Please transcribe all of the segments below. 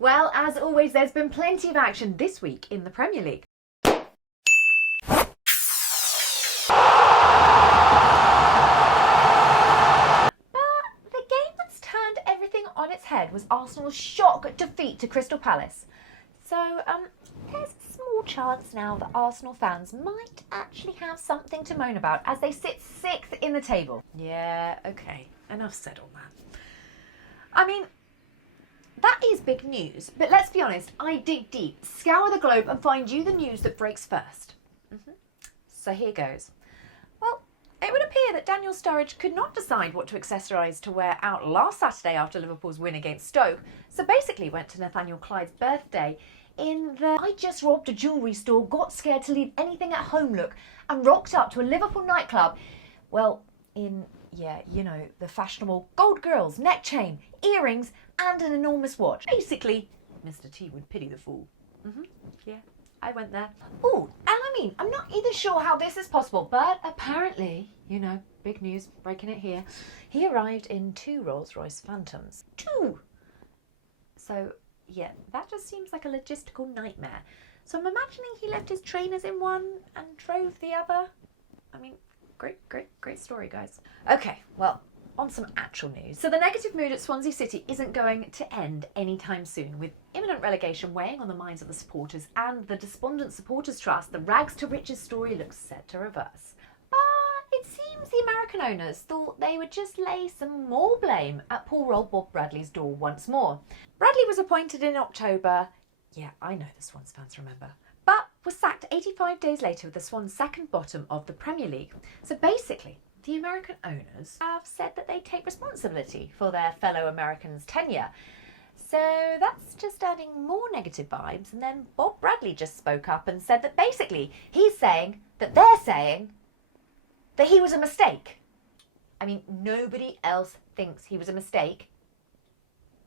Well, as always, there's been plenty of action this week in the Premier League. On its head was Arsenal's shock defeat to Crystal Palace. So, there's a small chance now that Arsenal fans might actually have something to moan about as they sit 6th in the table. Yeah, okay, enough said on that. I mean, that is big news, but let's be honest, I dig deep, scour the globe and find you the news that breaks first. So here goes. Well, it would appear that Daniel Sturridge could not decide what to accessorise to wear out last Saturday after Liverpool's win against Stoke, so basically went to Nathaniel Clyde's birthday in the I just robbed a jewellery store, got scared to leave anything at home look, and rocked up to a Liverpool nightclub, well, in, yeah, you know, the fashionable gold girls, neck chain, earrings, and an enormous watch. Basically, Mr. T would pity the fool. Yeah, I went there. Ooh, and I mean, I'm not either sure how this is possible, but apparently, you know, big news, breaking it here, he arrived in 2 Rolls-Royce Phantoms. 2! So, yeah, that just seems like a logistical nightmare. So I'm imagining he left his trainers in one and drove the other. I mean, great story, guys. Okay, well, on some actual news. So the negative mood at Swansea City isn't going to end anytime soon. With imminent relegation weighing on the minds of the supporters and the despondent supporters trust, the rags to riches story looks set to reverse. But it seems the American owners thought they would just lay some more blame at poor old Bob Bradley's door once more. Bradley was appointed in October. Yeah, I know the Swans fans remember. But was sacked 85 days later with the Swans second bottom of the Premier League. So basically, the American owners have said that they take responsibility for their fellow Americans' tenure. So that's just adding more negative vibes. And then Bob Bradley just spoke up and said that basically he's saying that they're saying that he was a mistake. I mean, nobody else thinks he was a mistake,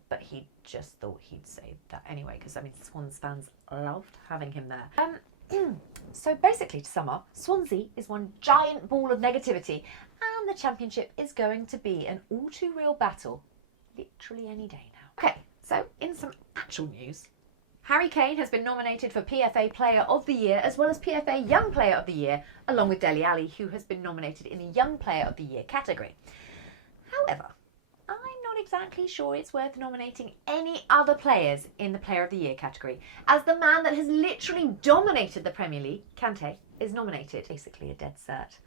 but he just thought he'd say that anyway, because I mean, Swans fans loved having him there. So basically, to sum up, Swansea is one giant ball of negativity, and the Championship is going to be an all too real battle literally any day now. Okay, so in some actual news, Harry Kane has been nominated for PFA Player of the Year as well as PFA Young Player of the Year, along with Dele Alli, who has been nominated in the Young Player of the Year category. However, I'm not exactly sure it's worth nominating any other players in the Player of the Year category, as the man that has literally dominated the Premier League, Kante, is nominated. Basically a dead cert.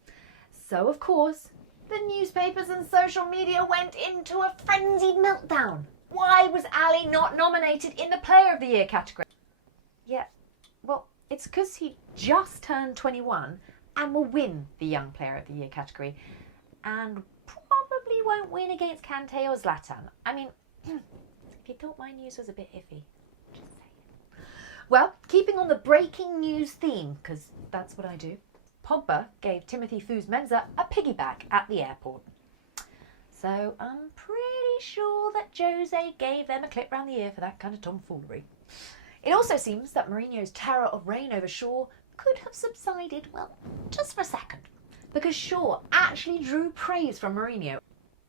So, of course, the newspapers and social media went into a frenzied meltdown. Why was Ali not nominated in the Player of the Year category? Yeah, well, it's because he just turned 21 and will win the Young Player of the Year category, and probably won't win against Kante or Zlatan. I mean, if you thought my news was a bit iffy, just saying. Well, keeping on the breaking news theme, because that's what I do, Pogba gave Timothy Foose-Mensah a piggyback at the airport. So I'm pretty sure that Jose gave them a clip round the ear for that kind of tomfoolery. It also seems that Mourinho's terror of rain over Shaw could have subsided, well, just for a second, because Shaw actually drew praise from Mourinho.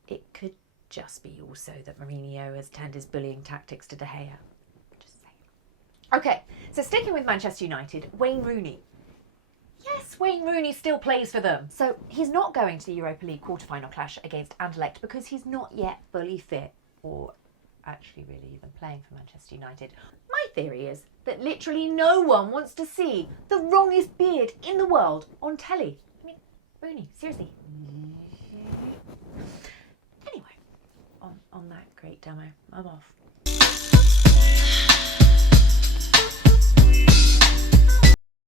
It could just be also that Mourinho has turned his bullying tactics to De Gea. Just saying. Okay, so sticking with Manchester United, Wayne Rooney. Yes, Wayne Rooney still plays for them. So he's not going to the Europa League quarter-final clash against Anderlecht because he's not yet fully fit, or actually really even playing for Manchester United. My theory is that literally no one wants to see the wrongest beard in the world on telly. I mean, Rooney, seriously. Anyway, on that great demo, I'm off.